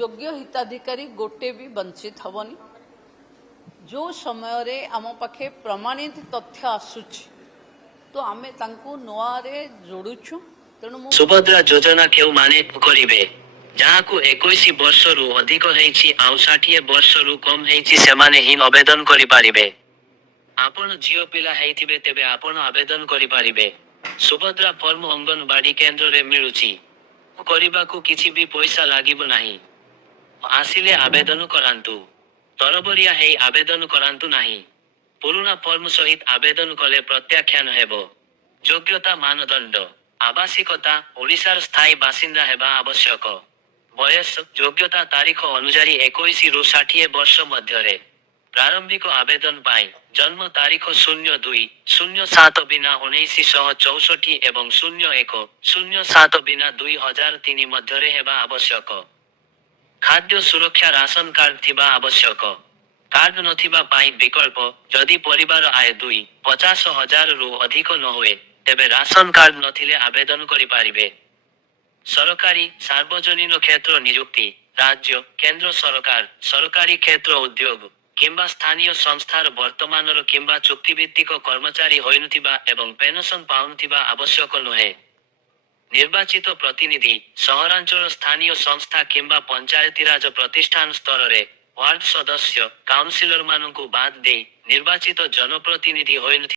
योग्य हिताधिकारी गोटे भी वंचित हेनी। जो समय रे आम पाखे प्रमाणित तथ्य आसुची तो आमे तांको नुआरे जोड़ुछु। तेणु सुभद्रा योजना केउ माने करिवे जहाकु 21 वर्ष रु अधिक हेछि आउ 60 वर्ष रु कम हेछि सेमाने ही आवेदन करि पारिबे। आपण जियो पिला हेइथिबे तेबे आपण आवेदन करि पारिबे। सुभद्रा फॉर्म अंगनवाड़ी केंद्र रे मिलुची। करिबाकू किछि भी पैसा लागिबो नाही। आसिले आवेदन करांतु। तरबरिया हेइ आवेदन करांतु नाही। पुरुना फॉर्म सहित आवेदन कले प्रत्याख्यान हेबो। योग्यता मानदंड आवासिकता ओडिशार स्थायी बासिंदा हेबा आवश्यक। बयस योग्यता तारीख अनुसार 21 रु 60 वर्ष मध्यरे। प्रारंभिक आवेदन पाई जन्म तारीख 02-07 बिना 1964 एवं 01-07 बिना 2003 मध्यरे हेबा आवश्यक। खाद्य सुरक्षा राशन कार्ड थिबा आवश्यक। कार्ड नथिबा पाई विकल्प जदि परिवार आय 2-50,000 रु अधिक न होए तेबे राशन कार्ड नथिले आवेदन करि पारिबे। सरकारी सार्वजनिक क्षेत्र नियुक्ति राज्य केंद्र सरकार सरकारी क्षेत्र उद्योग किंबा स्थानीय संस्थार वर्तमानर किंबा चुक्तिभित्तिक कर्मचारी होइनथिबा एवं पेंशन पाउनथिबा आवश्यक नहे। निर्वाचित प्रतिनिधि सहरांचल स्थानीय संस्था किंबा पंचायतीराज प्रतिष्ठान स्तर रे वार्ड सदस्य काउंसिलर मानकु बाद दे निर्वाचित जनप्रतिनिधि होइनथि।